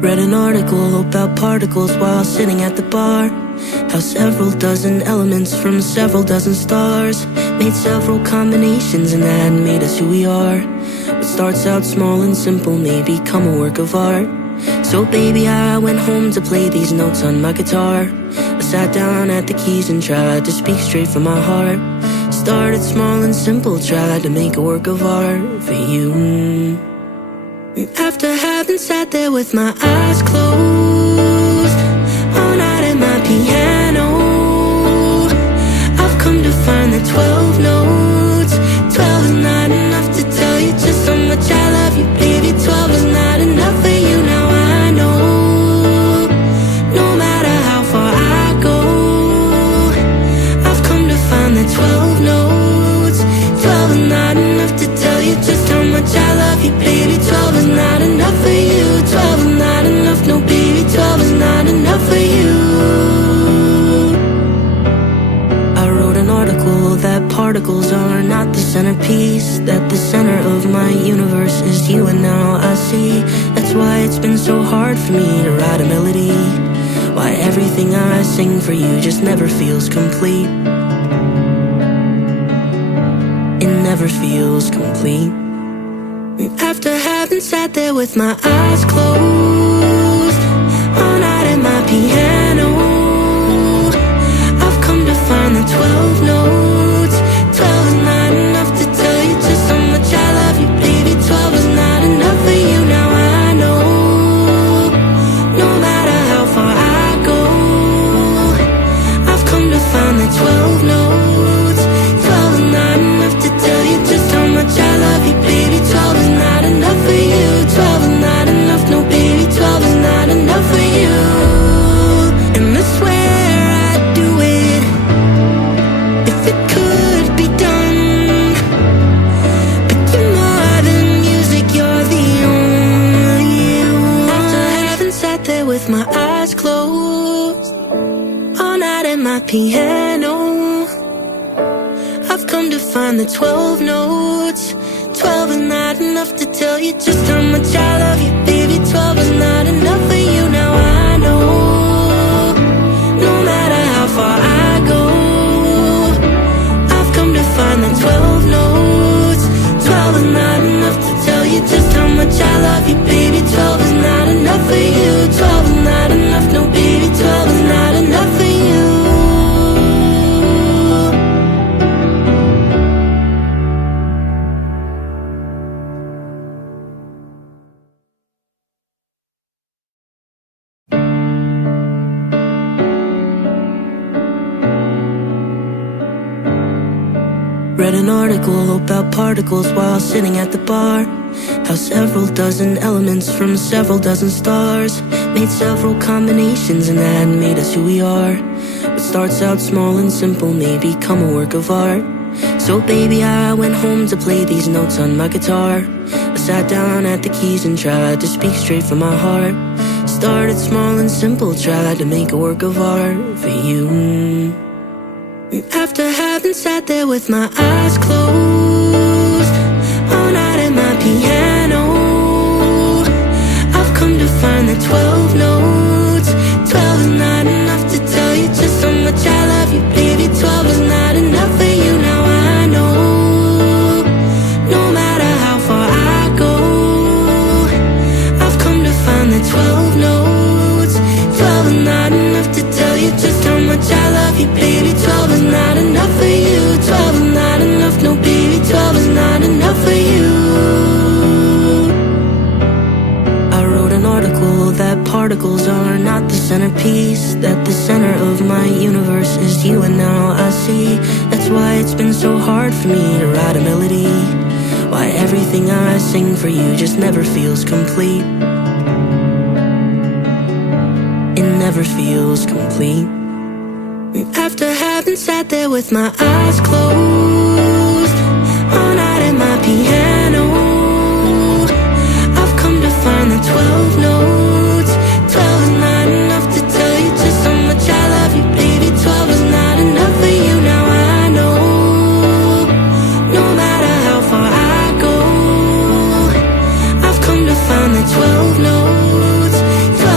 Read an article about particles while sitting at the bar. How several dozen elements from several dozen stars made several combinations, and that made us who we are. What starts out small and simple may become a work of art. So baby, I went home to play these notes on my guitar. I sat down at the keys and tried to speak straight from my heart. Started small and simple, tried to make a work of art for you. After having sat there with my eyes closed all night at my piano, I've come to find that 12 notes, 12 is not enough to tell you just how much I love you, baby. 12 is not enough for you, now I know. No matter how far I go, I've come to find that 12 notes, 12 is not enough to tell you just how much I love you, baby. 12 is not enough for you, 12 is not enough, no baby, 12 is not enough for you. I wrote an article that particles are not the centerpiece, that the center of my universe is you, and now I see. That's why it's been so hard for me to write a melody, why everything I sing for you just never feels complete. It never feels complete. After having sat there with my eyes closed all night at my piano, I've come to find the 12 notes, 12 is not enough to tell you just how much I love you, baby. 12 is not enough for you, now I know. No matter how far I go, I've come to find the 12 notes, 12 is not enough to tell you just how much I love you, baby. 12 is not enough for you, 12 is not enough, no baby, 12 is not enough for you. And I swear I'd do it if it could be done, but you're more than music, you're the only one. After having sat there with my eyes closed all night at my piano, I've come to find the 12 notes, 12 is not enough to tell you just how much I love you, baby. 12 is not enough for you, now I know. No matter how far I go, I've come to find the 12 notes, 12 is not enough to tell you just how much I love you, baby. 12 is not enough for you, 12 is not enough, no baby, 12 is not enough for you. Read an article about particles while sitting at the bar. How several dozen elements from several dozen stars made several combinations, and that made us who we are. What starts out small and simple may become a work of art. So baby, I went home to play these notes on my guitar. I sat down at the keys and tried to speak straight from my heart. Started small and simple, tried to make a work of art for you. After having sat there with my eyes closed all night at my piano, I've come to find the 12 notes, 12 is not enough to tell you just how much I love you, baby. 12 is not enough for you, now I know. No matter how far I go, I've come to find the 12 notes, 12 is not enough to tell you just how much I love you, baby. 12 is not enough for you, 12 is not enough, no baby, 12 is not enough for you. I wrote an article that particles are not the centerpiece, that the center of my universe is you, and now I see. That's why it's been so hard for me to write a melody, why everything I sing for you just never feels complete. It never feels complete. After having sat there with my eyes closed all night at my piano, I've come to find the 12 notes, 12 is not enough to tell you just how much I love you, baby. 12 is not enough for you, now I know. No matter how far I go, I've come to find the 12 notes,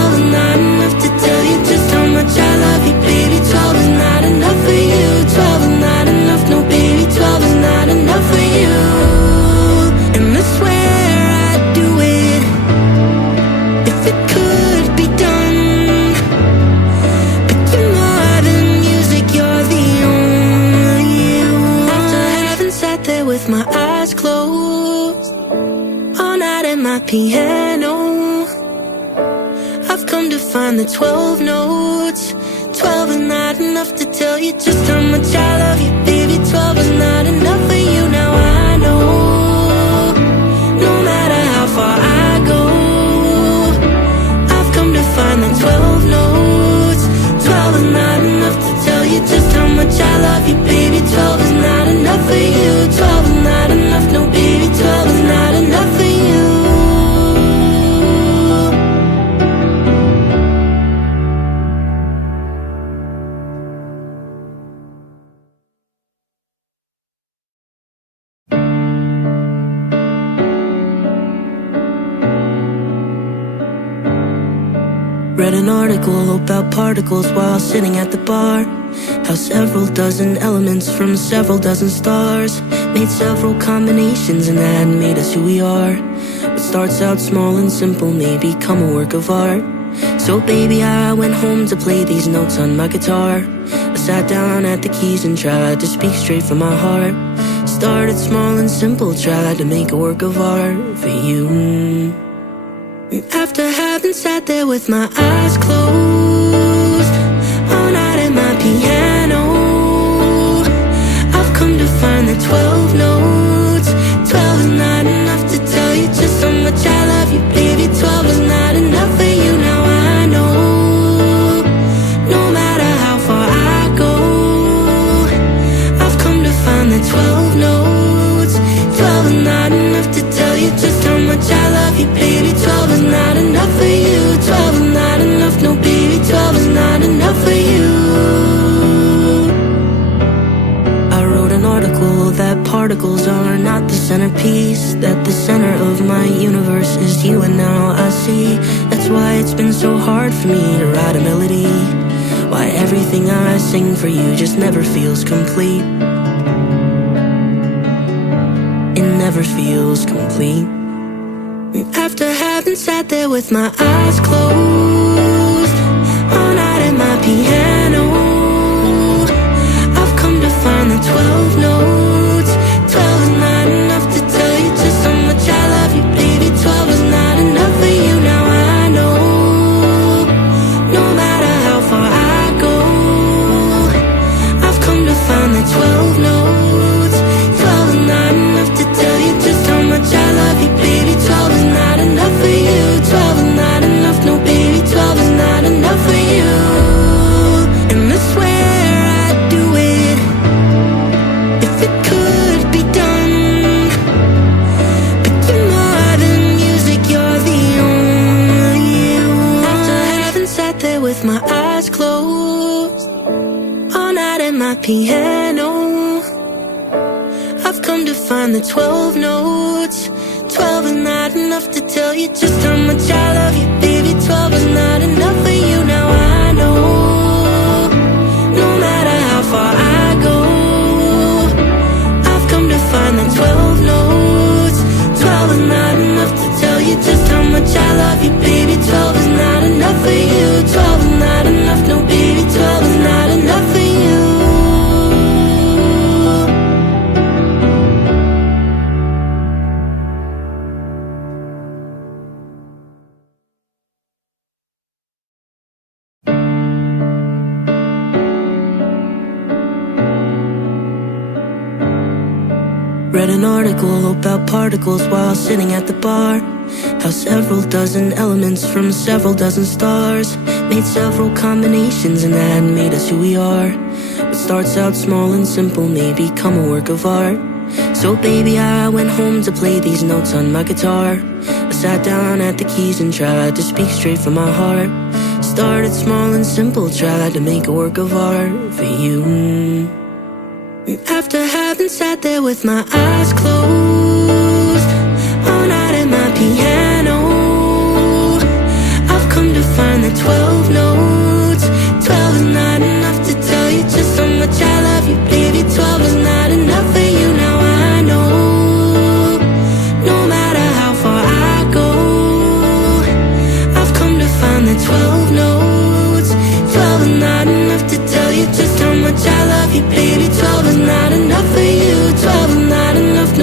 with my eyes closed, all night at my piano. I've come to find the 12 notes. 12 is not enough to tell you just how much I love you, baby. 12 is not enough for you, now I know. No matter how far I go, I've come to find the 12 notes. 12 is not enough to tell you just how much I love you, baby. 12 is not enough for you. 12 is not enough, no baby. 12 is not enough for you. Read an article about particles while sitting at the bar. How several dozen elements from several dozen stars made several combinations, and that made us who we are. What starts out small and simple may become a work of art. So baby, I went home to play these notes on my guitar. I sat down at the keys and tried to speak straight from my heart. Started small and simple, tried to make a work of art for you. After having sat there with my eyes closed, all night at my piano, I've come to find the 12 notes. 12 is not enough to tell you just how much I love you, baby. 12 is not enough for you, now I know. No matter how far I go, I've come to find the 12 notes. 12 is not enough to tell you just how much I love you, baby. 12 is not enough for you. 12 is not enough, no baby. 12 is not enough for you. I wrote an article that particles are not the centerpiece, that the center of my universe is you, and now I see that's why it's been so hard for me to write a melody. Why everything I sing for you just never feels complete. It never feels complete. After having sat there with my eyes closed, all night at my piano, I've come to find the 12 notes. 12 is not enough to tell you just how much I love you, baby. 12 is not enough for you, now I know. No matter how far I go, I've come to find the 12 notes. 12 is not enough to tell you just how much I love you, baby. 12 is not enough for you. 12 is not enough, no baby. 12 is not enough for you. And I swear I'd do it if it could be done. But you're more than music, you're the only you. After having sat there with my eyes closed, all night at my piano, I've come to find the 12 notes. 12 is not enough to tell you just how much I love you, baby. 12 is not enough for you, now I know. No matter how far I go, I've come to find the 12 notes. 12 is not enough to tell you just how much I love you, baby. 12 is not enough for you. 12 is not enough, no baby. 12 is not enough for you. Read an article about particles while sitting at the bar. How several dozen elements from several dozen stars made several combinations, and that made us who we are. What starts out small and simple may become a work of art. So baby, I went home to play these notes on my guitar. I sat down at the keys and tried to speak straight from my heart. Started small and simple, tried to make a work of art for you. After having sat there with my eyes closed, all night at my piano, I've come to find the 12 notes. 12 is not enough to tell you just how much I love you, baby. 12 is not enough for you, now I know. No matter how far I go, I've come to find the 12 notes. 12 is not enough to tell you just how much I love you, baby. 12 is not enough for you. 12 is not enough,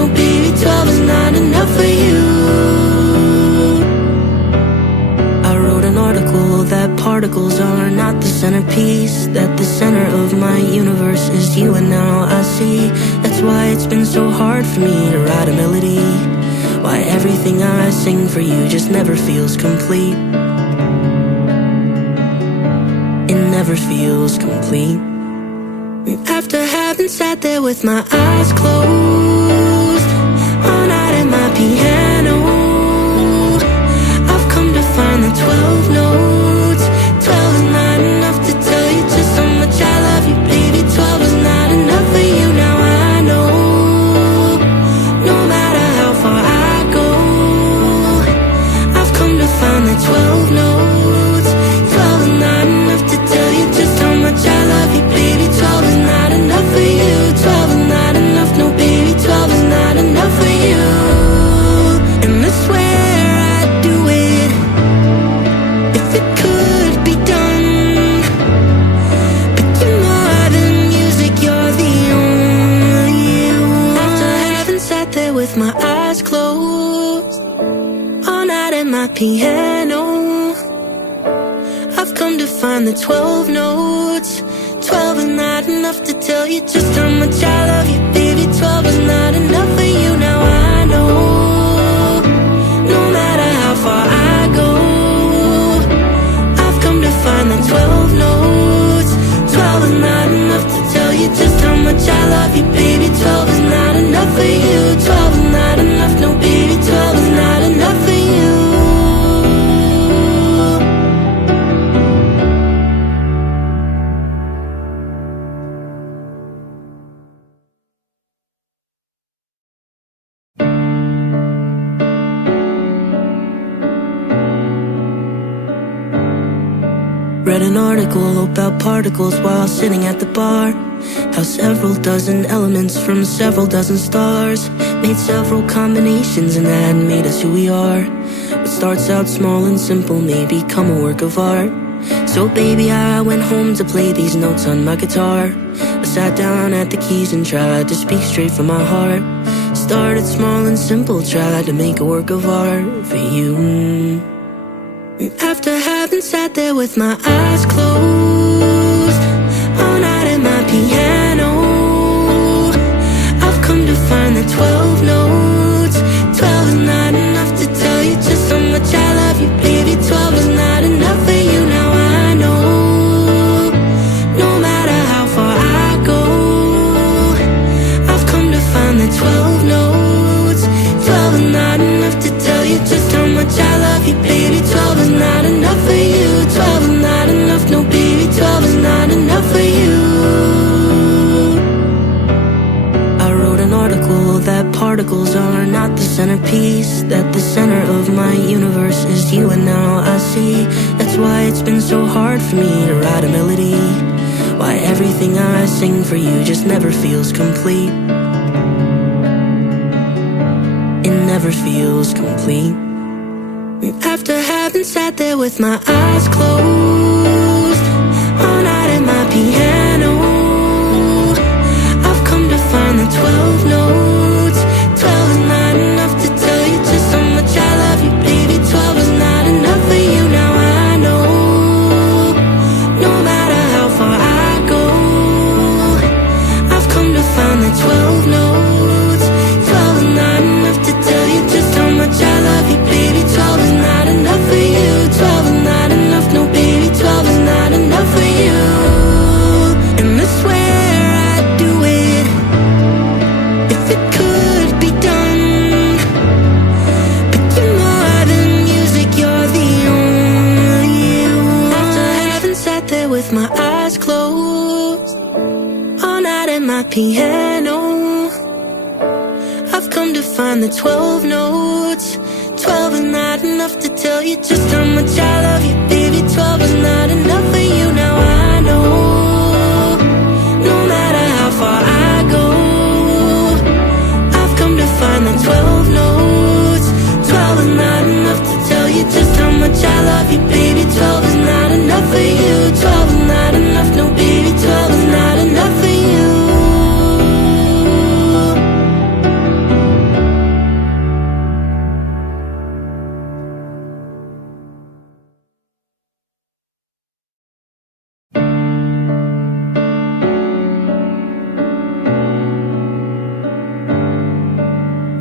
particles are not the centerpiece, that the center of my universe is you, and now I see. That's why it's been so hard for me to write a melody, why everything I sing for you just never feels complete. It never feels complete. After having sat there with my eyes closed all night at my piano, I've come to find the 12 notes. 12 is not enough to tell you just how much I love you, baby. 12 is not enough for you, now I know. No matter how far I go, I've come to find the 12 notes. 12 is not enough to tell you just how much I love you, baby. 12 is not enough for you. 12 is not enough, no baby. 12 is not enough for you. And I swear I'd do it if it could be done. But you're more than music, you're the only one. After having sat there with my eyes closed all night at my piano, I've come to find the 12 notes. 12 is not enough to tell you just how much I love you, baby. 12 is not enough for you, now I know. No matter how far I go, I've come to find the 12 notes. 12 is not enough to tell you just how much I love you, baby. 12 is not enough for you. 12 is not enough, no baby. 12 is not enough for you. Read an article about particles while sitting at the bar, how several dozen elements from several dozen stars made several combinations, and that made us who we are. What starts out small and simple may become a work of art. So baby, I went home to play these notes on my guitar. I sat down at the keys and tried to speak straight from my heart. Started small and simple, tried to make a work of art for you. After having sat there with my eyes closed all night at my piano, I've come to find the 12 notes. 12 is not enough to tell you just how much I love you, baby. 12 is not enough for you, now I know. No matter how far I go, I've come to find the 12 notes. 12 is not enough to tell you just how much I love you, baby. 12 is not enough for you. 12 is not enough, no baby. 12 is not enough for you. I wrote an article that particles are not the centerpiece, that the center of my universe is you, and now I see. That's why it's been so hard for me to write a melody, why everything I sing for you just never feels complete. It never feels complete. After having sat there with my eyes closed all night at my piano, I've come to find the 12 notes. 12 is not enough to tell you just how much I love you, baby. 12 is not enough for you, now I know. No matter how far I go, I've come to find the 12 notes. 12 is not enough to tell you just how much I love you, baby. 12 is not enough for you. 12 is not enough, no baby. 12 is not enough for you. And I swear I'd do it if it could be done. But you're more than music, you're the only one. After having sat there with my eyes closed all night at my piano, I've come to find the 12 notes. 12 is not enough to tell you just how much I love you, baby. 12 is not enough for you, now I know. No matter how far I go, I've come to find the 12 notes. 12 is not enough to tell you just how much I love you, baby. 12 is not enough for you. 12 is not enough, no baby. 12 is not enough for you.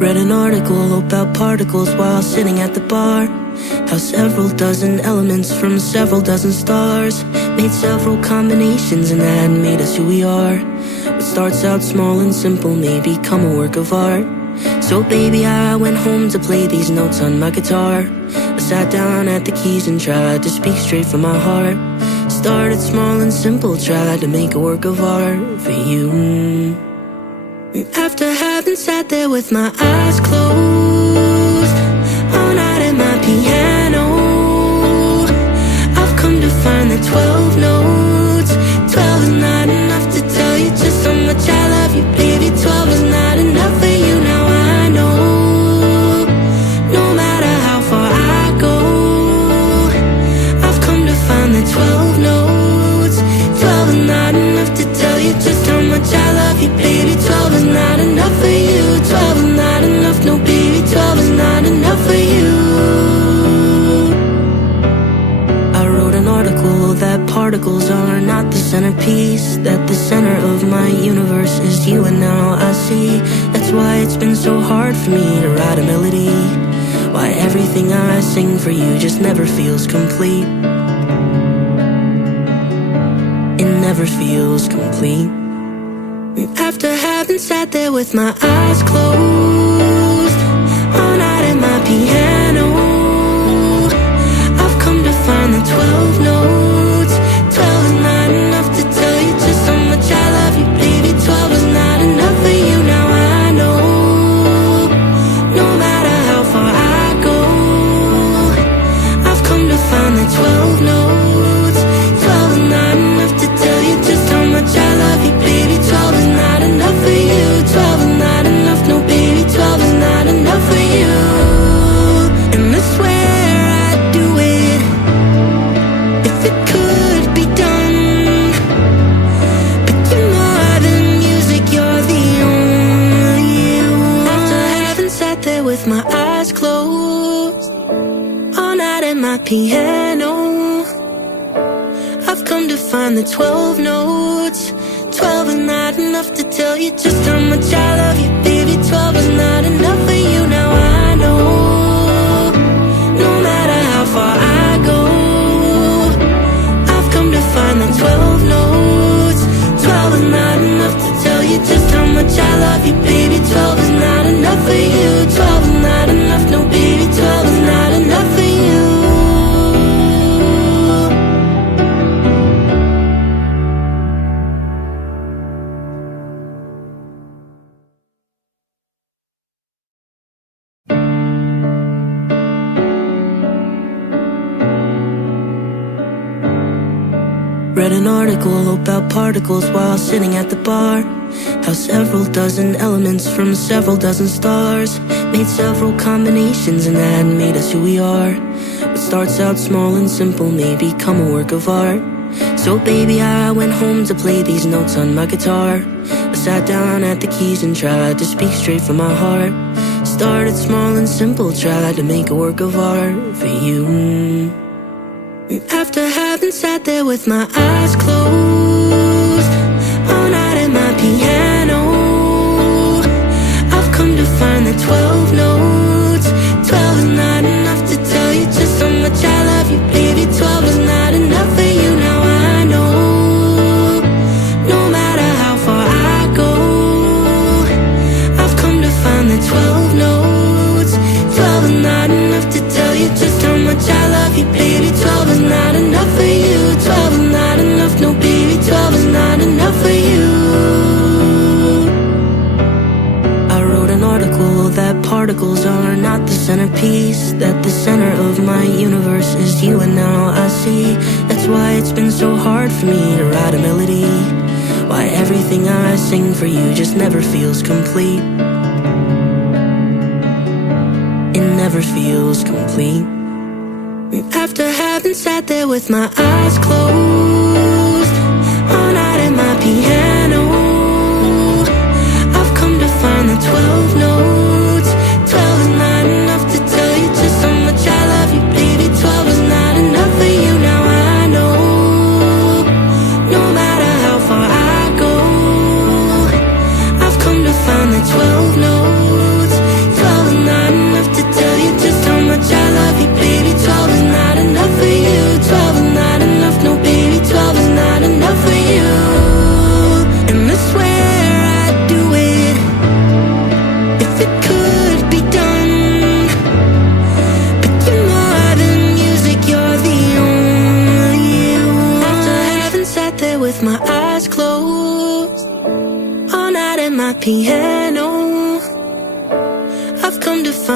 Read an article about particles while sitting at the bar. How several dozen elements from several dozen stars made several combinations, and that made us who we are. What starts out small and simple may become a work of art. So baby, I went home to play these notes on my guitar. I sat down at the keys and tried to speak straight from my heart. Started small and simple, tried to make a work of art for you. After having sat there with my eyes closed all night at my piano, I've come to find that 12 notes, 12 is not enough to tell you just how much I love you, baby. 12 is not enough for you, now I know. No matter how far I go, I've come to find that 12 notes, 12 is not enough to tell you just how much I love you, baby. 12 is not enough for you, 12 is not enough, no baby. 12 is not enough for you. I wrote an article that particles are not the centerpiece, that the center of my universe is you, and now I see. That's why it's been so hard for me to write a melody, why everything I sing for you just never feels complete. It never feels complete. After having sat there with my eyes closed all night at my piano, I've come to find the 12 notes. 12 is not enough to tell you just how much I love you, baby. 12 is not enough for you, now I know. No matter how far I go, I've come to find the 12 notes. 12 is not enough to tell you just how much I love you, baby. 12 is not enough for you, 12 is not enough, no baby. 12 is not enough for you. And I swear I'd do it if it could be done. But you're more than music, you're the only one. After having sat there with my eyes closed all night at my piano, I've come to find the 12 notes. 12 is not enough to tell you just how much I love you, baby. 12 is not enough for you, now I know. No matter how far I go, I've come to find the 12 notes. 12 is not enough to tell you just how much I love you, baby. 12 is not enough for you, 12 is not enough, no baby. 12 is not enough for you. Read an article about particles while sitting at the bar. How several dozen elements from several dozen stars made several combinations, and that made us who we are. What starts out small and simple may become a work of art. So baby, I went home to play these notes on my guitar. I sat down at the keys and tried to speak straight from my heart. Started small and simple, tried to make a work of art for you. After having sat there with my eyes closed all night at my piano, I've come to find the 12 notes. 12 is not enough to tell you just how much I love you, baby. 12 is not enough for you, now I know. No matter how far I go, I've come to find the 12 notes. 12 is not enough to tell you just how much I love you, baby. 12 is not enough for you, 12 is not enough, no baby. 12 is not enough for you. I wrote an article that particles are not the centerpiece, that the center of my universe is you, and now I see. That's why it's been so hard for me to write a melody, why everything I sing for you just never feels complete. It never feels complete. After having sat there with my eyes closed all night at my piano, I've come to find the 12 notes. 12 is not enough to tell you just how much I love you, baby. 12 is not enough for you, now I know. No matter how far I go, I've come to find the 12 notes.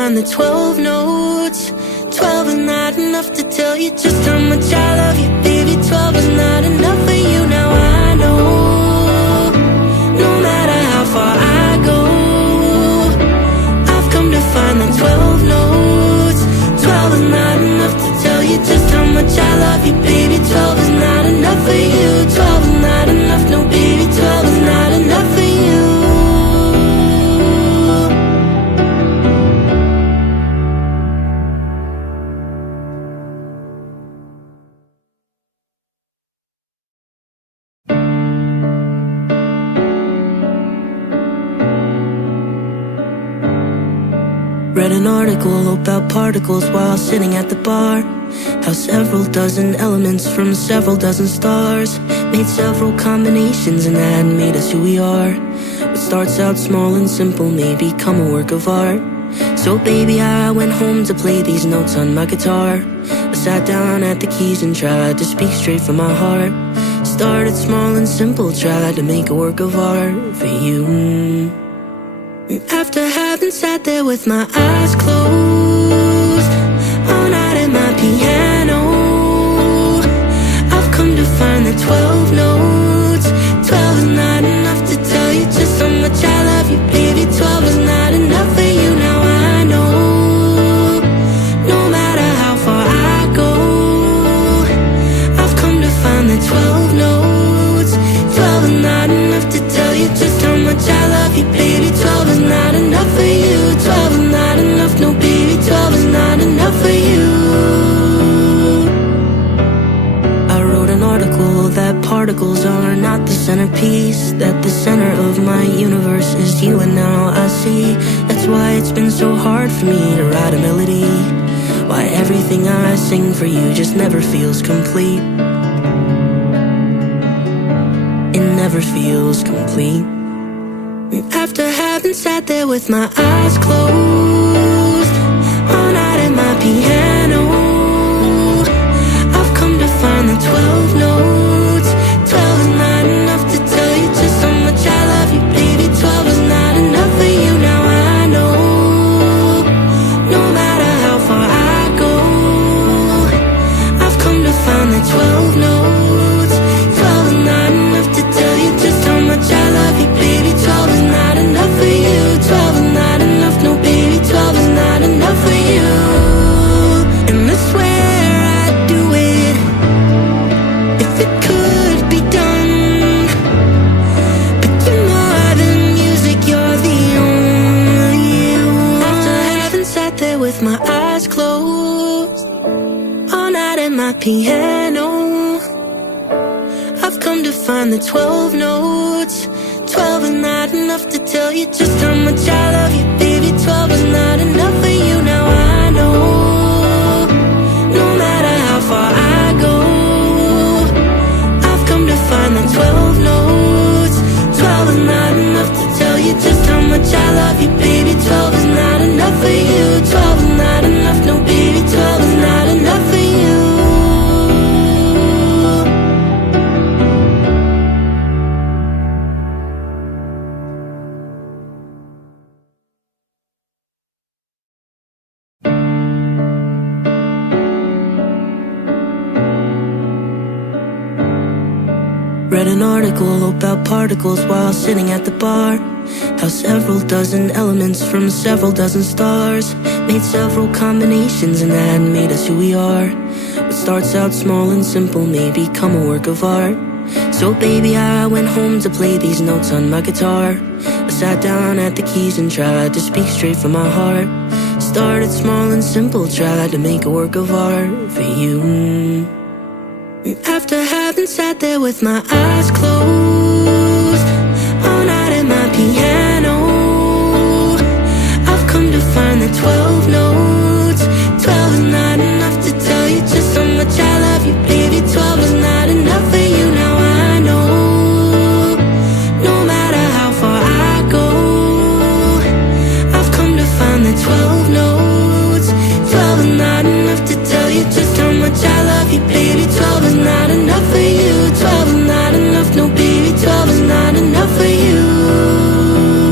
find the 12 notes. 12 is not enough to tell you just how much I love you, baby. 12 is not enough for you, now I know. No matter how far I go, I've come to find the 12 notes. 12 is not enough to tell you just how much I love you, baby. 12 is not enough for you. 12 is not enough, no baby. 12 is not enough for you. Read an article about particles while sitting at the bar. How several dozen elements from several dozen stars made several combinations, and that made us who we are. What starts out small and simple may become a work of art. So baby, I went home to play these notes on my guitar. I sat down at the keys and tried to speak straight from my heart. Started small and simple, tried to make a work of art for you. After having sat there with my eyes closed all night at my piano, I've come to find the 12 notes. 12 is not enough to tell you just how much I love you, baby. 12 is not enough for you, now I know. No matter how far I go, I've come to find the 12 notes. 12 is not enough to tell you just how much I love you, baby. 12 is not enough for you. 12 is not enough, no baby. 12 is not enough for you. I wrote an article that particles are not the centerpiece, that the center of my universe is you, and now I see. That's why it's been so hard for me to write a melody. Why everything I sing for you just never feels complete. It never feels complete. After having sat there with my eyes closed all night at my piano, I've come to find the 12 notes. 12 is not enough to tell you just how much I love you, baby. 12 is not enough for you, now I know. No matter how far I go, I've come to find the 12 notes. 12 is not enough to tell you just how much I love you, baby. 12 is not enough for you. 12 is not enough, no baby. 12 is not enough for you. And I swear I'd do it if it could be done. But you're more than music, you're the only one. After having sat there with my eyes closed all night at my piano, I've come to find the 12 notes. 12 is not enough to tell you just how much I love you, baby. 12 is not enough for you, now I know. No matter how far I go, I've come to find the 12 notes. 12 is not enough to tell you just how much I love you, baby. 12 is not enough for you. 12 is not enough, no baby. 12 is not enough for you. Read an article about particles while sitting at the bar. How several dozen elements from several dozen stars made several combinations, and that made us who we are. What starts out small and simple may become a work of art. So baby, I went home to play these notes on my guitar. I sat down at the keys and tried to speak straight from my heart. Started small and simple, tried to make a work of art for you. After having sat there with my eyes closed all night at my piano, I've come to find the 12 notes. 12 is not enough to tell you just how much I love you, baby. 12 is not enough for you, now I know. No matter how far I go, I've come to find the 12 notes. 12 is not enough to tell you just how much I love you, baby. 12 is not enough for you. 12 is not enough, no baby. 12 is not enough for you.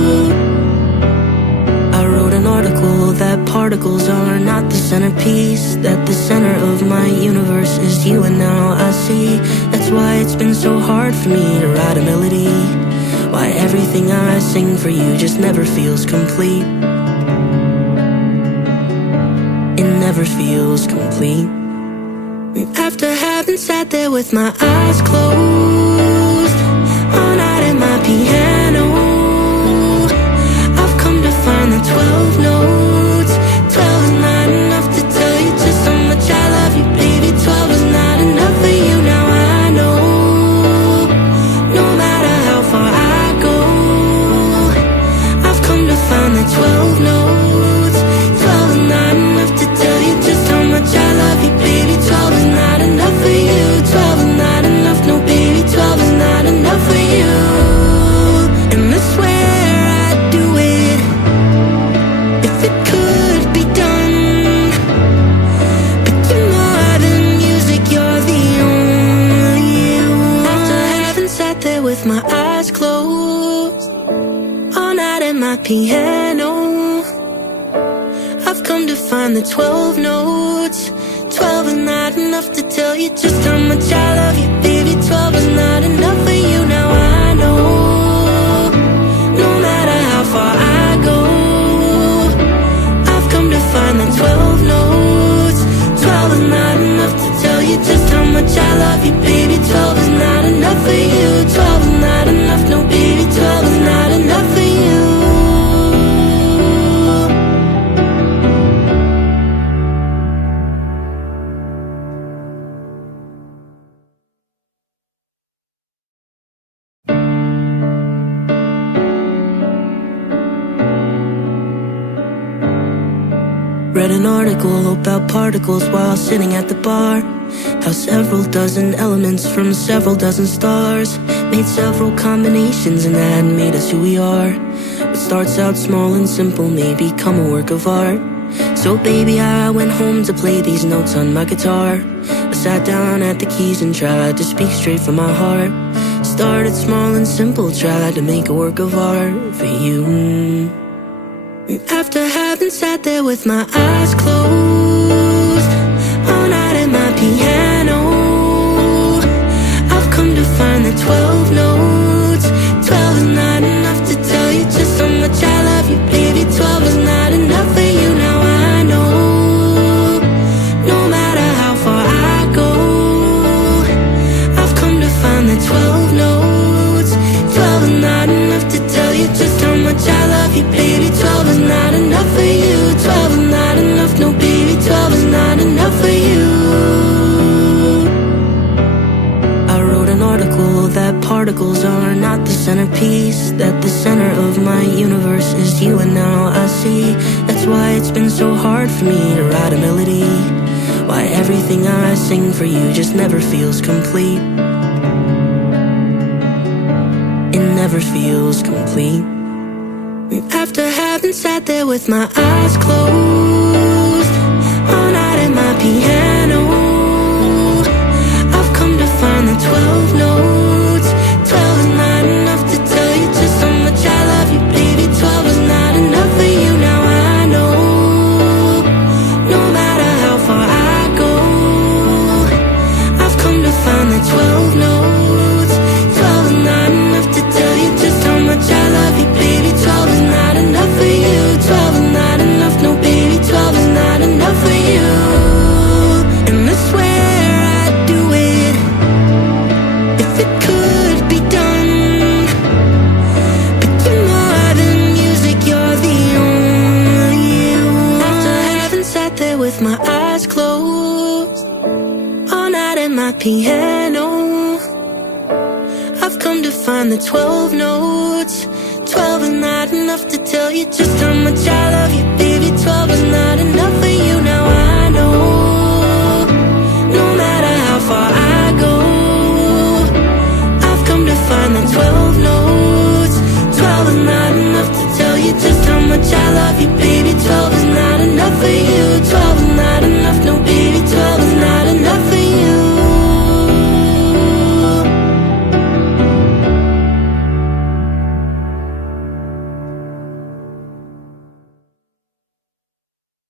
that particles are not the centerpiece, that the center of my universe is you, and now I see. That's why it's been so hard for me to write a melody, why everything I sing for you just never feels complete. It never feels complete. After having sat there with my eyes closed all night at my piano, I've come to find that 12 notes, 12 is not enough to tell you just how much I love you, baby. 12 is not enough for you, now I know. No matter how far I go, I've come to find that 12 notes, 12 is not enough to tell you just how much I love you, baby. 12 is not enough for you, 12 is not enough, no baby. 12 is not enough for you. And I swear I'd do it if it could be done, but you're more than music, you're the only one. After having sat there with my eyes closed all night at my piano, I've come to find the 12 notes, 12 is not enough to tell you just how much I love you, baby. 12 is not enough for you, now I know. No matter how far I go, I've come to find the 12 notes, 12 is not enough to tell you just how much I love you, baby. 12 is not enough for you, 12 is not enough, no baby. 12 is not enough for you. Read an article about particles while sitting at the bar, how several dozen elements from several dozen stars made several combinations, and that made us who we are. What starts out small and simple may become a work of art. So baby, I went home to play these notes on my guitar. I sat down at the keys and tried to speak straight from my heart. Started small and simple, tried to make a work of art for you. After having sat there with my eyes closed all night at my piano, I've come to find the 12 notes, 12 is not enough to tell you just how much I love you, baby. 12 is not enough for you, now I know. No matter how far I go, I've come to find the 12 notes, 12 is not enough to tell you just how much I love you, baby. 12 is not enough for you, 12 is not enough, no baby. 12 is not enough for you. I wrote an article that particles are not the centerpiece, that the center of my universe is you, and now I see. That's why it's been so hard for me to write a melody, why everything I sing for you just never feels complete. It never feels complete. After having sat there with my eyes closed all night at my piano, I've come to find the 12 notes, 12 is not enough to tell you just how much I love you, baby. 12 is not enough for you, now I know. No matter how far I go, I've come to find the 12 notes, 12 is not enough to tell you just how much I love you, baby. 12 is not enough for you, 12 is not enough, no baby. 12 is not enough for you. And I swear I'd do it if it could be done, but you're more than music, you're the only one. After having sat there with my eyes closed all night at my piano, I've come to find the 12 notes, 12 is not enough to tell you just how much I love you, baby. 12 is not enough for you, now I know. No matter how far I go, I've come to find the 12 notes, 12 is not enough to tell you just how much I love you, baby. 12 is not enough for you, 12 is not enough, no baby. 12 is not enough for you.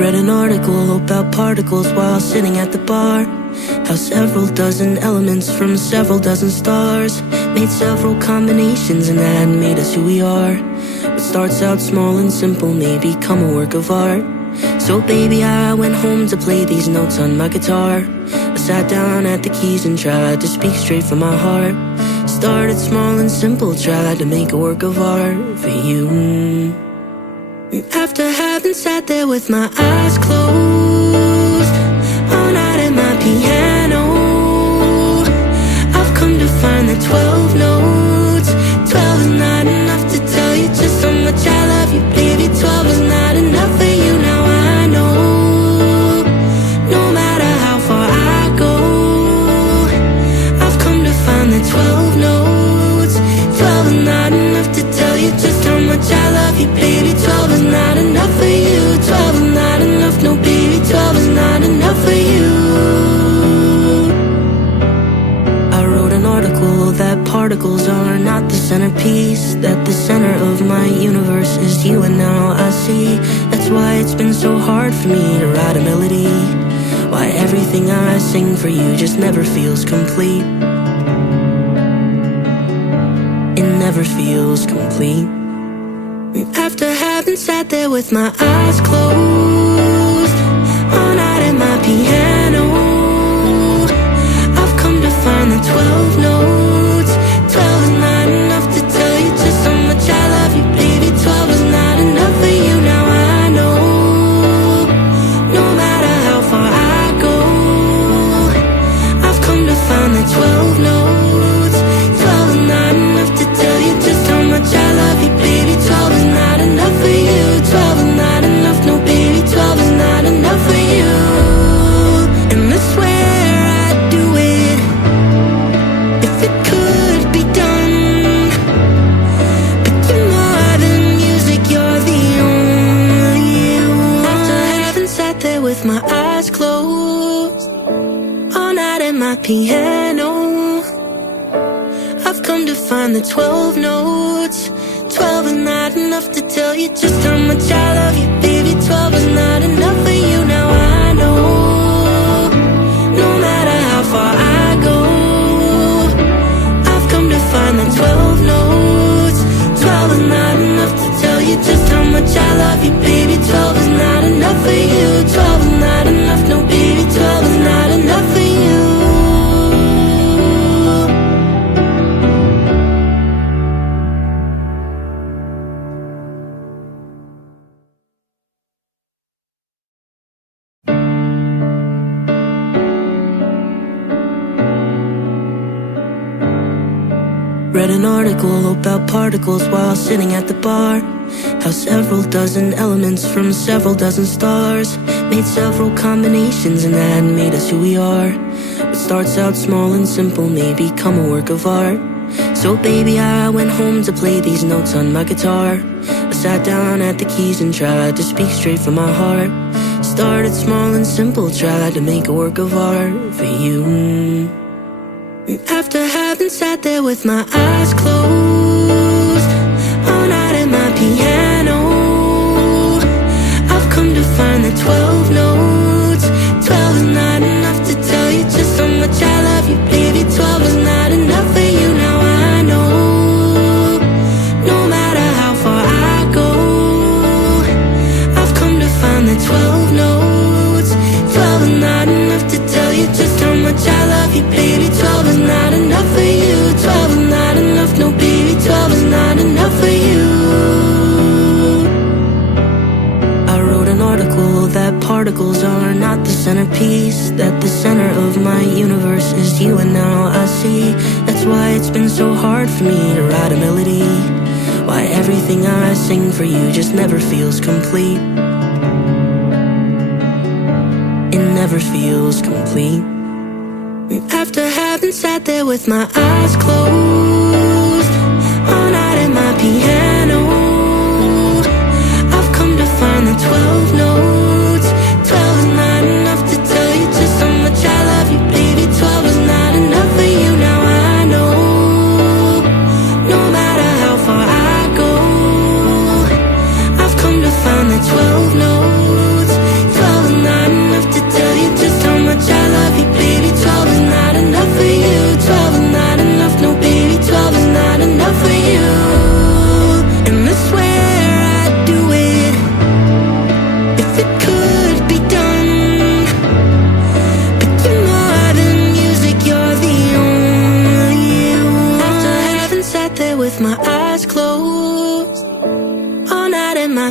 Read an article about particles while sitting at the bar. How several dozen elements from several dozen stars made several combinations, and that made us who we are. What starts out small and simple may become a work of art. So baby, I went home to play these notes on my guitar. I sat down at the keys and tried to speak straight from my heart. Started small and simple, tried to make a work of art for you. After having sat there with my eyes closed all night at my piano, I've come to find that 12 notes, 12 is not enough to tell you just how much I love you, baby. 12 is not enough for you, now I know. No matter how far I go, I've come to find that 12 notes, 12 is not enough to tell you just how much I love you, baby. 12 is not enough for you, 12 is not enough, no baby. 12 is not enough for you. I wrote an article that particles are not the centerpiece, that the center of my universe is you, and now I see. That's why it's been so hard for me to write a melody, why everything I sing for you just never feels complete. It never feels complete. After having sat there with my eyes closed all night at my piano, I've come to find the 12 notes. 12 is not enough to tell you just how much I love you, baby. 12 is not enough for you, now I know. No matter how far I go, I've come to find the 12 notes. 12 is not enough to tell you just how much I love you, baby. 12 is not enough for you, 12 is not enough, no baby. 12 is not enough for you. And I swear I'd do it if it could be done. But you're more than music, you're the only one. After having sat there with my eyes closed all night at my piano, I've come to find the 12 notes. 12 is not enough to tell you just how much I love you, baby. 12 is not enough for you, now I know. No matter how far I go, I've come to find the 12 notes. 12 is not enough to tell you just how much I love you, baby. 12 is not enough for you, 12 is not enough, no baby. 12 is not enough for you. Read an article about particles while sitting at the bar. How several dozen elements from several dozen stars made several combinations, and that made us who we are. What starts out small and simple may become a work of art. So baby, I went home to play these notes on my guitar. I sat down at the keys and tried to speak straight from my heart. Started small and simple, tried to make a work of art for you. After having sat there with my eyes closed all night at my piano, I've come to find the 12 notes. 12 is not enough to tell you just how much I love you, baby. 12 is not enough for you, now I know. No matter how far I go, I've come to find the 12 notes. 12 is not enough to tell you just how much I love you, baby. 12 is not enough for you, 12 is not enough, no baby. 12 is not enough for you. I wrote an article that particles are not the centerpiece, that the center of my universe is you, and now I see. That's why it's been so hard for me to write a melody, why everything I sing for you just never feels complete. It never feels complete. After having sat there with my eyes closed all night at my piano, I've come to find the 12 notes. 12 is not enough to tell you just how much I love you, baby. 12 is not enough for you, now I know. No matter how far I go, I've come to find the 12 notes.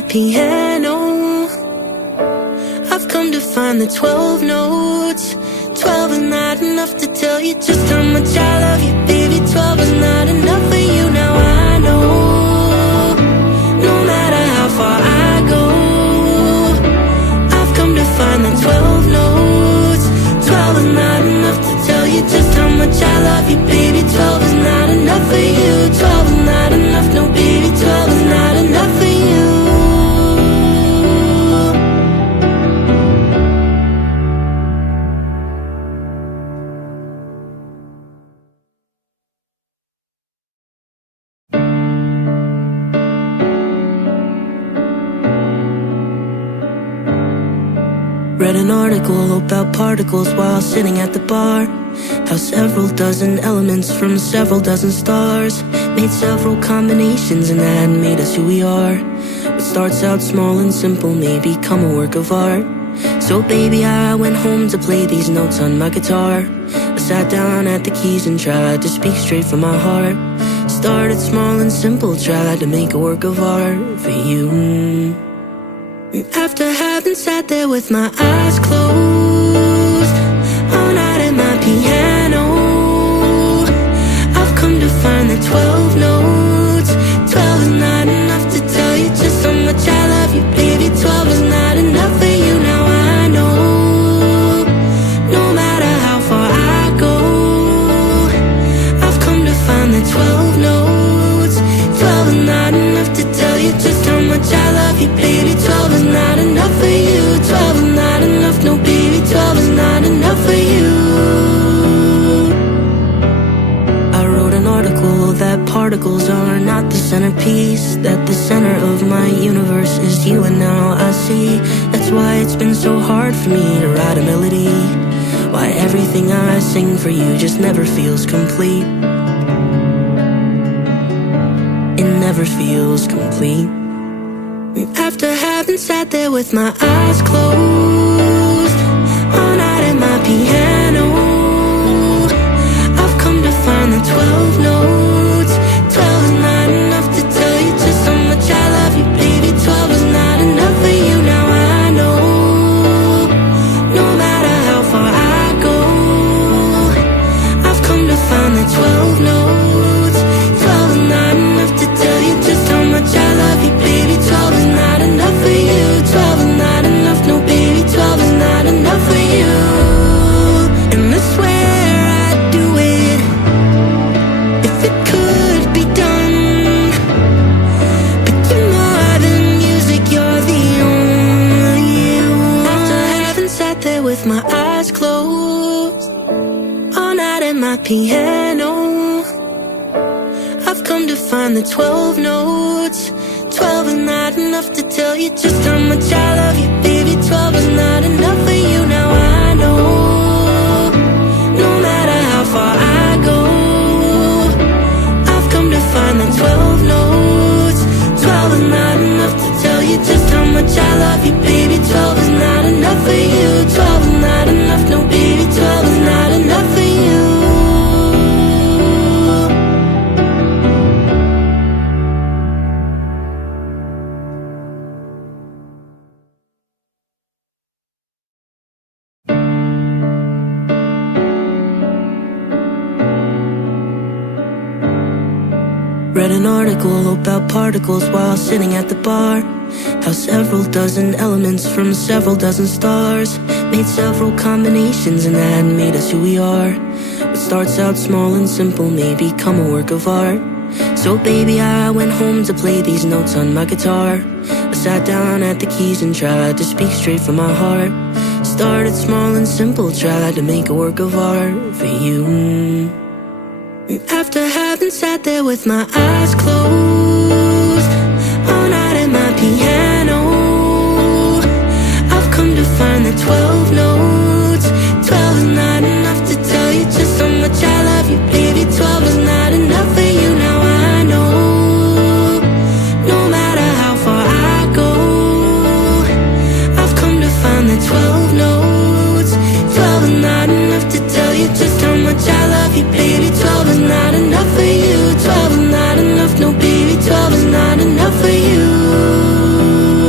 my piano. I've come to find the 12 notes. 12 is not enough to tell you just how much I love you, baby. 12 is not enough for you, now I know. No matter how far I go, I've come to find the 12 notes. 12 is not enough to tell you just how much I love you, baby. 12 is not enough for you. 12 is not enough, no baby. 12 is not enough for you. Read an article about particles while sitting at the bar. How several dozen elements from several dozen stars made several combinations, and that made us who we are. What starts out small and simple may become a work of art. So baby, I went home to play these notes on my guitar. I sat down at the keys and tried to speak straight from my heart. Started small and simple, tried to make a work of art for you. After having sat there with my eyes closed all night at my piano, I've come to find the 12 notes. 12 is not enough to tell you just how much I love you, baby. 12 is not enough for you, now I know. No matter how far I go, I've come to find the 12 notes. 12 is not enough to tell you just how much I love you, baby. 12 is not enough for you. 12 is not enough, no baby. 12 is not enough for you. I wrote an article that particles are not the centerpiece, that the center of my universe is you, and now I see. That's why it's been so hard for me to write a melody. Why everything I sing for you just never feels complete. It never feels complete. After having sat there with my eyes closed all night at my piano, I've come to find the 12 notes. 12 is not enough to tell you just how much I love you, baby. 12 is not enough for you, now I know. No matter how far I go, I've come to find the 12 notes. 12 is not enough to tell you just how much I love you, baby. 12 is not enough for you. 12 is not enough, no baby. 12 is not enough for you. And I swear I'd do it if it could be done. But you're more than music, you're the only one. After having sat there with my eyes closed all night at my piano, I've come to find the 12 notes. 12 is not enough to tell you just how much I love you, baby. 12 is not enough for you, now I know. No matter how far I go, I've come to find the 12 notes. 12 is not enough to tell you just how much I love you, baby. 12 is not enough for you. 12 is not enough, no baby. 12 is not enough for you. Read an article about particles while sitting at the bar. How several dozen elements from several dozen stars made several combinations, and that made us who we are. What starts out small and simple may become a work of art. So baby, I went home to play these notes on my guitar. I sat down at the keys and tried to speak straight from my heart. Started small and simple, tried to make a work of art for you. After having sat there with my eyes closed all night at my piano, I've come to find the 12 notes. 12 is not enough to tell you just how much I love you, baby. 12 is not enough for you, now I know. No matter how far I go, I've come to find the 12 notes. 12 is not enough to tell you just how much I love you, baby. 12 is not enough for you. 12 is not enough, no baby. 12 is not enough for you.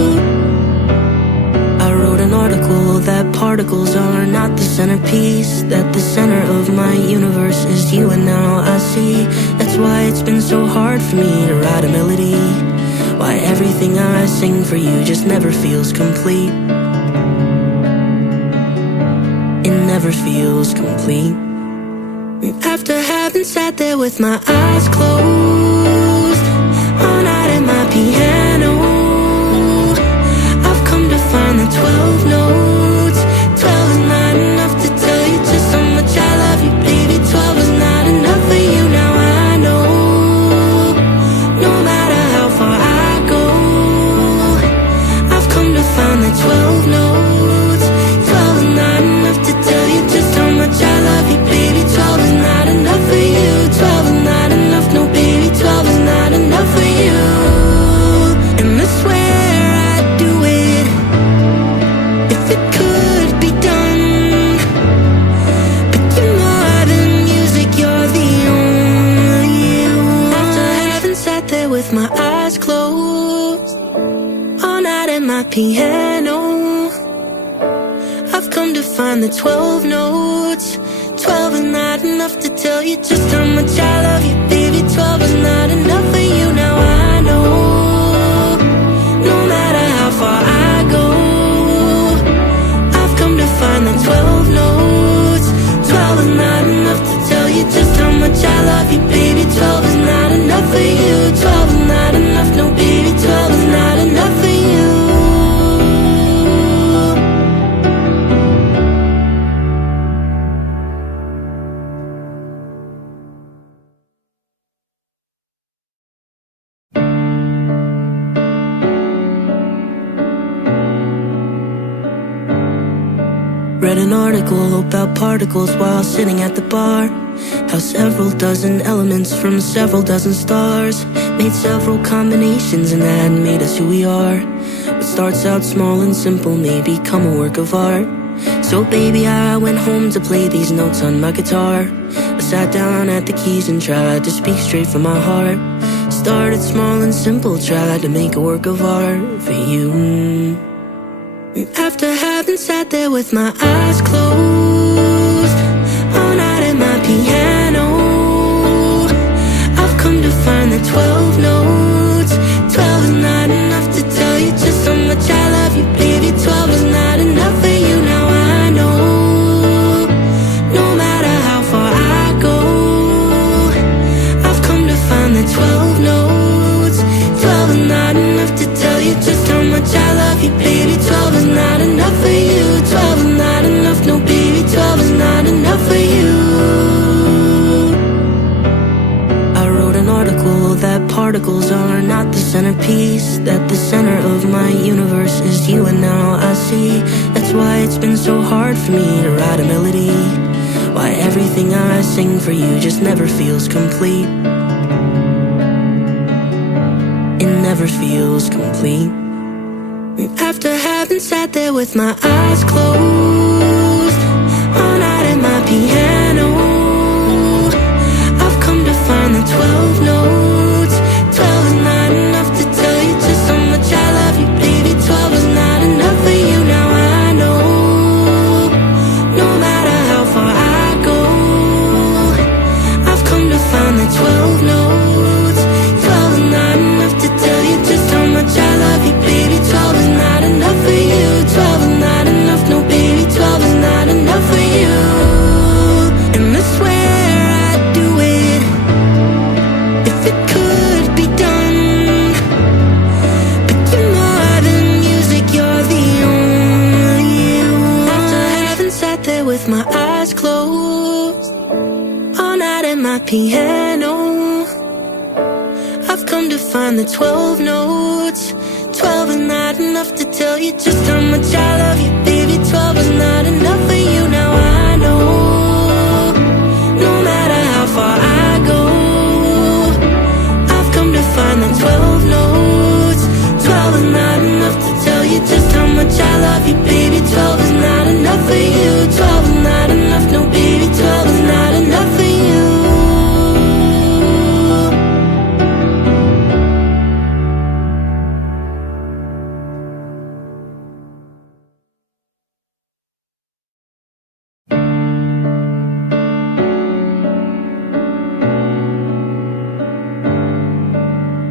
you, and now I see that's why it's been so hard for me to write a melody. Why everything I sing for you just never feels complete. It never feels complete. After having sat there with my eyes closed all night at my piano, I've come to find that 12 notes, 12 is not enough to tell you just how much I love you, baby. 12 is not enough for you, now I know. No matter how far I go, I've come to find that 12 notes, 12 is not enough to tell you just how much I love you, baby. 12 is not enough for you, 12 is not enough, no baby. 12 is not enough for you. And I swear I'd do it if it could be done. But you're more than music, you're the only one. After having sat there with my eyes closed all night at my piano, I've come to find the 12 notes. 12 is not enough to tell you just how much I love you, baby. 12 is not enough for you, now I know. No matter how far I go, I've come to find the 12 notes. 12 is not enough to tell you just how much I love you, baby. 12 is not enough for you, 12 is not enough, no baby. 12 is not enough for you. Read an article about particles while sitting at the bar. How several dozen elements from several dozen stars made several combinations, and that made us who we are. What starts out small and simple may become a work of art. So baby, I went home to play these notes on my guitar. I sat down at the keys and tried to speak straight from my heart. Started small and simple, tried to make a work of art for you. After having sat there with my eyes closed all night at my piano, I've come to find the 12 notes. 12 is not enough to tell you just how much I love you, baby. 12 is not enough for you, now I know. No matter how far I go, I've come to find the 12 notes. 12 is not enough to tell you just how much I love you, baby. 12 is not enough for you, 12 is not enough, no baby. 12 is not enough for you. I wrote an article that particles are not the centerpiece, that the center of my universe is you, and now I see that's why it's been so hard for me to write a melody. Why everything I sing for you just never feels complete. It never feels complete. After having sat there with my eyes closed all night at my piano, I've come to find the 12 notes. 12 is not enough to tell you just how much I love you, baby. 12 is not enough for you, now I know. No matter how far I go, I've come to find the 12 notes. 12 is not enough to tell you just how much I love you, baby. 12 is not enough for you, 12 is not enough, no baby. 12 is not enough for you. And I swear I'd do it if it could be done. But you're more than music, you're the only one. After having sat there with my eyes closed all night at my piano, I've come to find the 12 notes. 12 is not enough to tell you just how much I love you, baby. 12 is not enough for you, now I know. No matter how far I go, I've come to find the 12 notes. 12 is not enough to tell you just how much I love you, baby. 12 is not enough for you, 12 is not enough, no baby. 12 is not enough for you.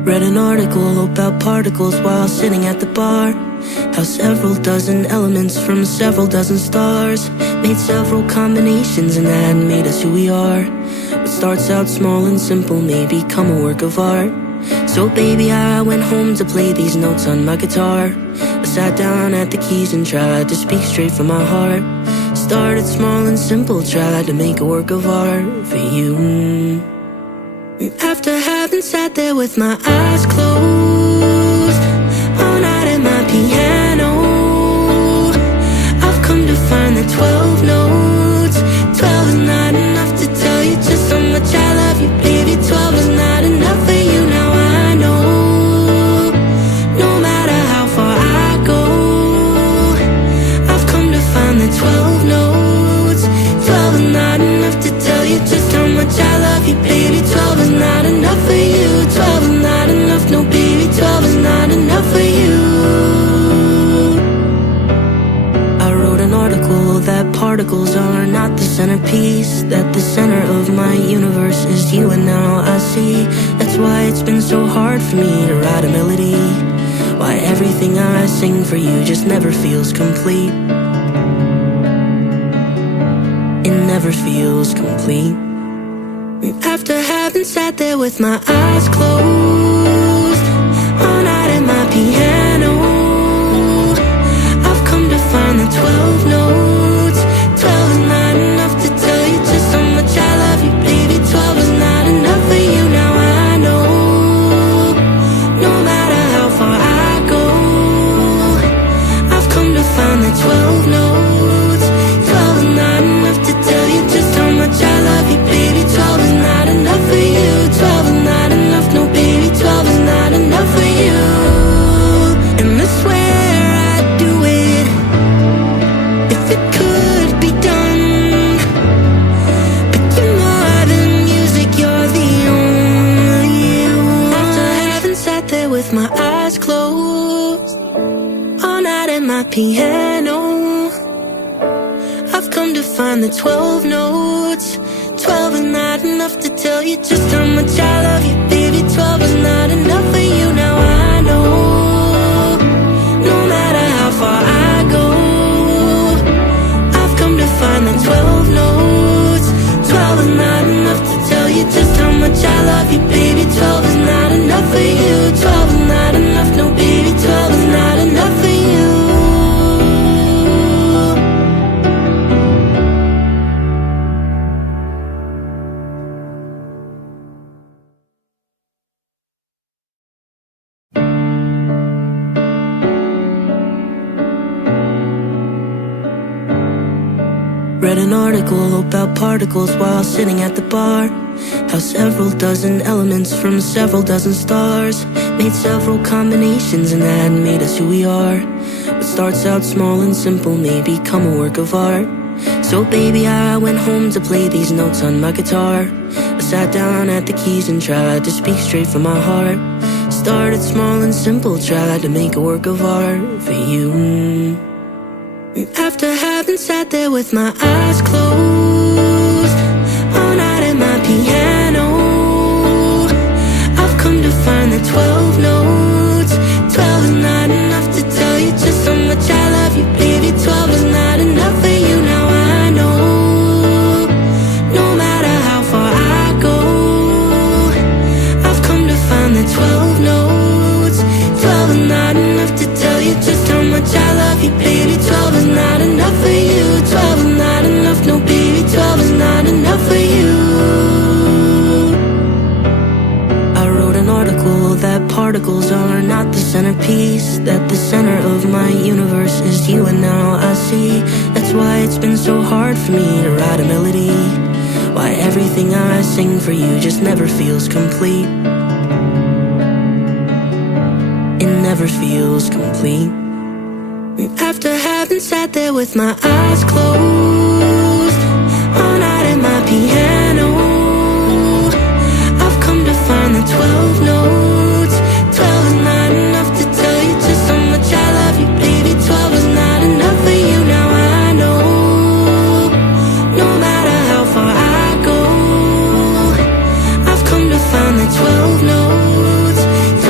Read an article about particles while sitting at the bar. How several dozen elements from several dozen stars made several combinations, and that made us who we are. What starts out small and simple may become a work of art. So baby, I went home to play these notes on my guitar. I sat down at the keys and tried to speak straight from my heart. Started small and simple, tried to make a work of art for you. After having sat there with my eyes closed all night at my piano, I've come to find that 12 notes, 12 is not enough to tell you just how much I love you, baby. 12 is not enough for you, now I know. No matter how far I go, I've come to find that 12 notes, 12 is not enough to tell you just how much I love you, baby. 12 is not enough for you, 12 is not enough, no baby, 12 is not enough for you. I wrote an article that particles are not the centerpiece, that the center of my universe is you, and now I see. That's why it's been so hard for me to write a melody, why everything I sing for you just never feels complete. It never feels complete. After having sat there with my eyes closed all night at my piano, I've come to find the 12 notes, 12 is not enough to tell you just how much I love you, baby. 12 is not enough for you, now I know. No matter how far I go, I've come to find the 12 notes, 12 is not enough to tell you just how much I love you, baby. 12 is not enough for you, 12 is not enough, no baby, 12 is not enough for you. And I swear I'd do it if it could be done, but you're more than music, you're the only one. After having sat there with my eyes closed all night at my piano, I've come to find the 12 notes, 12 is not enough to tell you just how much I love you, baby. 12 is not enough for you, now I know. No matter how far I go, I've come to find the 12 notes, 12 is not enough to tell you just how much I love you, baby. 12 is not enough for you, 12 is not enough, no baby, 12 is not enough for you. Read an article about particles while sitting at the bar. How several dozen elements from several dozen stars made several combinations, and that made us who we are. What starts out small and simple may become a work of art. So baby, I went home to play these notes on my guitar. I sat down at the keys and tried to speak straight from my heart. Started small and simple, tried to make a work of art for you. After having sat there with my eyes closed all night at my piano, I've come to find the 12 notes, 12 is not enough to tell you just how much I love you, baby. 12 is not enough for you, now I know. No matter how far I go, I've come to find the 12 notes, 12 is not enough to tell you just how much I love you, baby. 12 is not enough for you, 12 is not enough, no baby, 12 is not enough for you. I wrote an article that particles are not the centerpiece, that the center of my universe is you, and now I see. That's why it's been so hard for me to write a melody, why everything I sing for you just never feels complete. It never feels complete. After having sat there with my eyes closed all night at my piano, I've come to find the 12 notes, 12 is not enough to tell you just how much I love you, baby. 12 is not enough for you, now I know. No matter how far I go, I've come to find the 12 notes,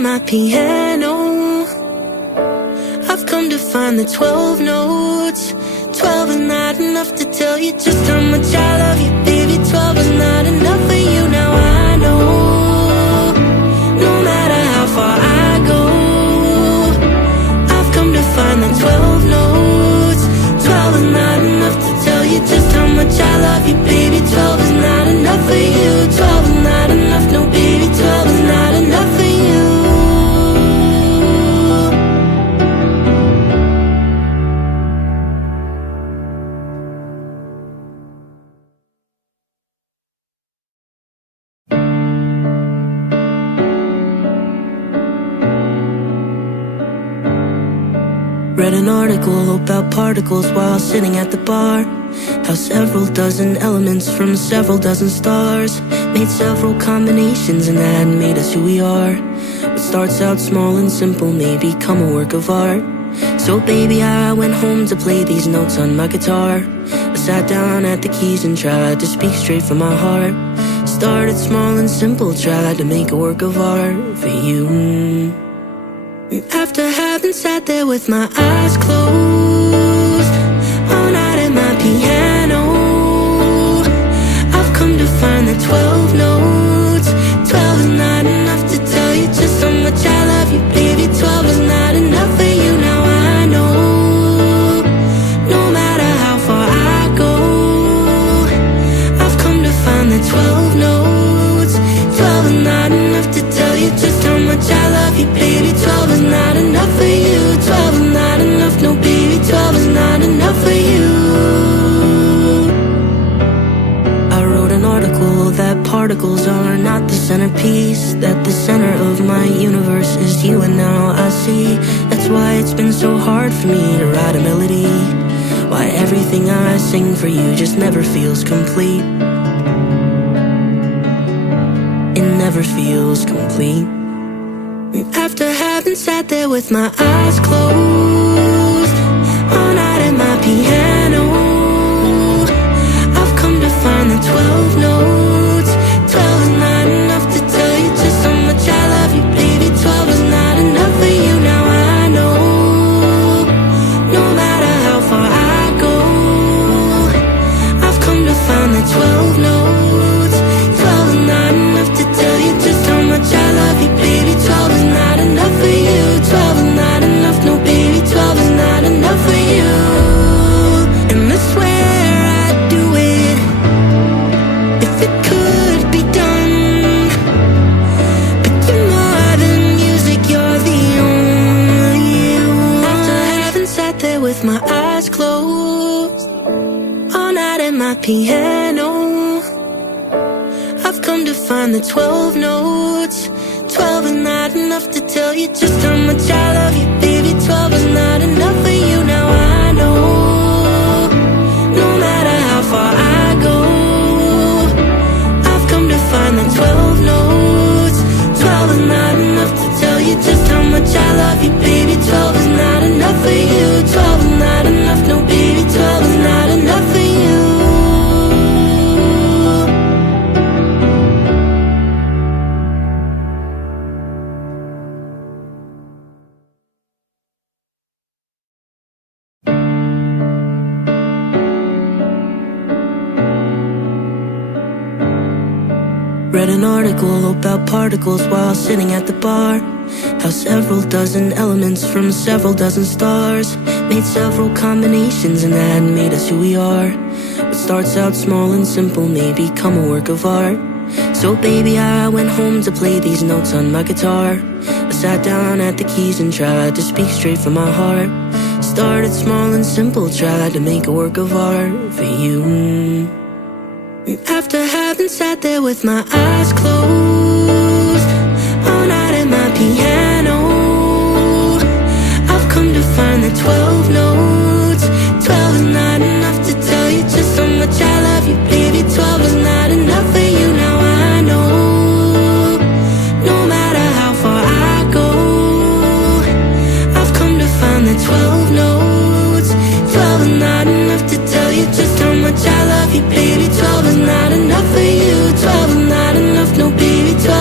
my piano. I've come to find the 12 notes. 12 is not enough to tell you just how much I love you, baby. 12 is not enough for you, now I know. No matter how far I go, I've come to find the 12 notes. 12 is not enough to tell you just how much I love you, baby. 12 is not enough for you. 12 is not enough, no baby. 12 is not enough for you. Read an article about particles while sitting at the bar. How several dozen elements from several dozen stars made several combinations, and that made us who we are. What starts out small and simple may become a work of art. So baby, I went home to play these notes on my guitar. I sat down at the keys and tried to speak straight from my heart. Started small and simple, tried to make a work of art for you. After having sat there with my eyes closed all night at my piano, I've come to find the 12 notes. 12 is not enough to tell you just how much I love you, baby. 12 is not enough for you, now I know. No matter how far I go, I've come to find the 12 notes. 12 is not enough to tell you just how much I love you, baby. 12 is not enough for you. 12 is not enough, no baby. 12 is not enough for you. I wrote an article that particles are not the centerpiece, that the center of my universe is you, and now I see. That's why it's been so hard for me to write a melody. Why everything I sing for you just never feels complete. It never feels complete. After having sat there with my eyes closed all night at my piano, I've come to find the 12 notes. 12 is not enough to tell you just how much I love you, baby. 12 is not enough for you, now I know. No matter how far I go, I've come to find the 12 notes. 12 is not enough to tell you just how much I love you, baby. 12 is not enough for you. 12 is not enough, no baby. 12 is not enough for you. And I swear I'd do it if it could be done. But you're more than music, you're the only one. After having sat there with my eyes closed all night at my piano, I've come to find the 12 notes. 12 is not enough to tell you just how much I love you, baby. 12 is not enough for you, now I know. No matter how far I go, I've come to find the 12 notes. 12 is not enough to tell you just how much I love you, baby. 12 is not enough for you. 12 is not enough, no baby. 12 is not enough for you. Read an article about particles while sitting at the bar. How several dozen elements from several dozen stars made several combinations, and that made us who we are. What starts out small and simple may become a work of art. So baby, I went home to play these notes on my guitar. I sat down at the keys and tried to speak straight from my heart. Started small and simple, tried to make a work of art for you. After having sat there with my eyes closed all night at my piano, I've come to find the 12 notes. 12 is not enough to tell you just how much I love you, baby. 12 is not enough for you, now I know. No matter how far I go, I've come to find the 12 notes. 12 is not enough to tell you just how much I love you, baby. 12 is not enough for you. 12 is not enough, no baby. 12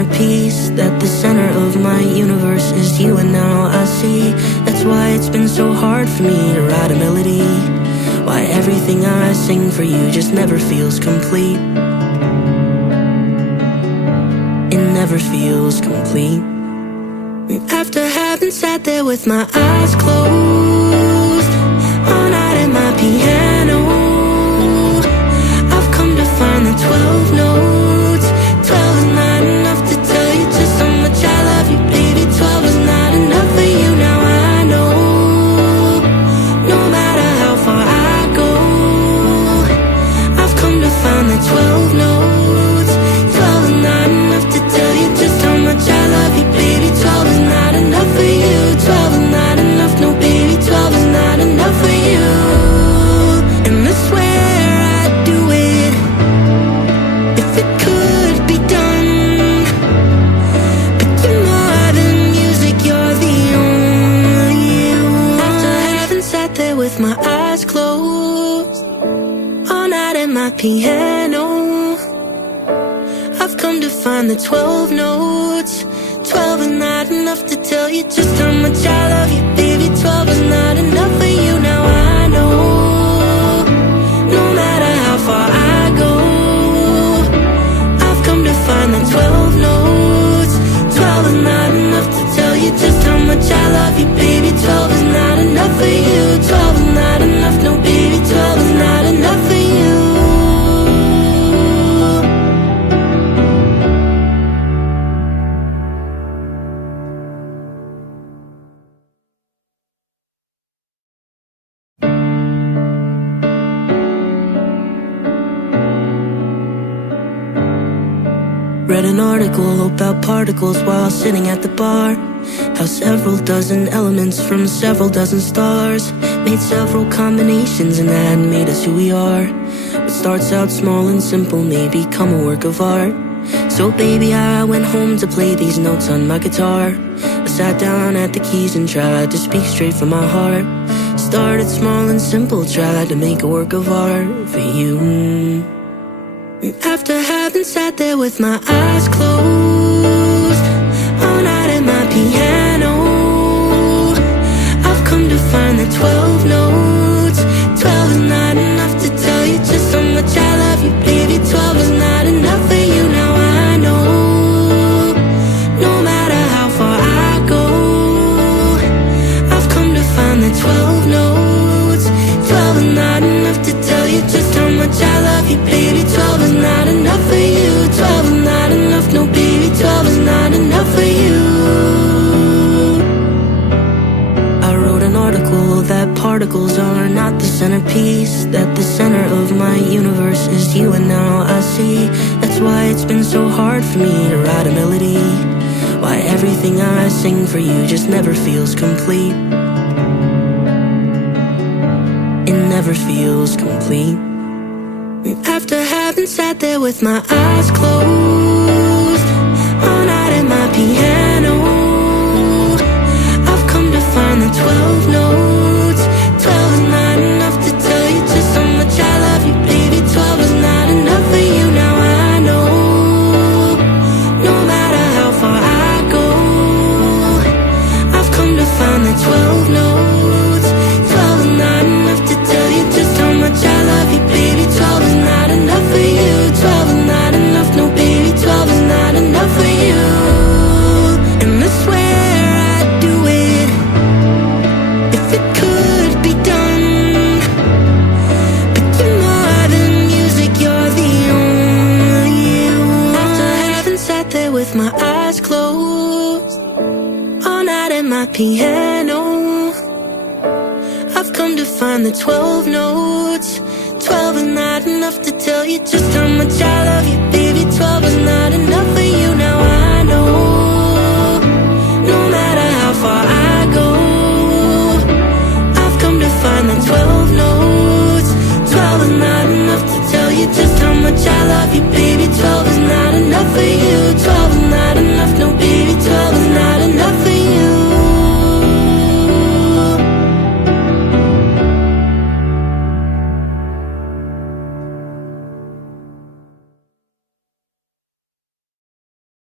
centerpiece, that the center of my universe is you. And now I see that's why it's been so hard for me to write a melody, why everything I sing for you just never feels complete. It never feels complete. After having sat there with my eyes closed all night at my piano, I've come to find that 12 notes, 12 is not enough to tell you just how much I love you, baby. 12 is not enough for you, now I know. No matter how far I go, I've come to find that 12 notes, 12 is not enough to tell you just how much I love you, baby. 12 is not enough for you, 12 is not enough, no baby. 12 is not enough for you. And I swear I'd do it if it could be done. But you're more than music, you're the only one. After having sat there with my eyes closed all night at my piano, I've come to find the 12 notes. 12 is not enough to tell you just how much I love you, baby. 12 is not enough for you, now I know. No matter how far I go, I've come to find the 12 notes. 12 is not enough to tell you just how much I love you, baby. 12 is not enough for you, 12 is not enough, no baby. 12 is not enough for you. Read an article about particles while sitting at the bar, how several dozen elements from several dozen stars made several combinations, and that made us who we are. What starts out small and simple may become a work of art. So baby, I went home to play these notes on my guitar. I sat down at the keys and tried to speak straight from my heart. Started small and simple, tried to make a work of art for you. After having sat there with my eyes closed all night at my piano, I've come to find the 12 notes. 12 is not enough to tell you just how much I love you, baby. 12 is not enough for you, now I know. No matter how far I go, I've come to find the 12 notes. 12 is not enough to tell you just how much I love you, baby. 12 is not enough for you, 12 is not enough, no baby. 12 is not enough for you. I wrote an article that particles are not the centerpiece, that the center of my universe is you. And now I see that's why it's been so hard for me to write a melody, why everything I sing for you just never feels complete. It never feels complete. After having sat there with my eyes closed all night at my piano, I've come to find the 12 notes. 12 is not enough to tell you just how much I love you, baby. 12 is not enough for you, now I know. No matter how far I go, I've come to find the 12 notes. 12 is not enough to tell you just how much I love you, baby. 12 is not enough for you, 12 is not enough, no baby. 12 is not enough for you. And I swear I'd do it if it could be done. But you're more than music, you're the only one. After having sat there with my eyes closed all night at my piano, I've come to find the 12 notes. 12 is not enough to tell you just how much I love you, baby. 12 is not enough for you.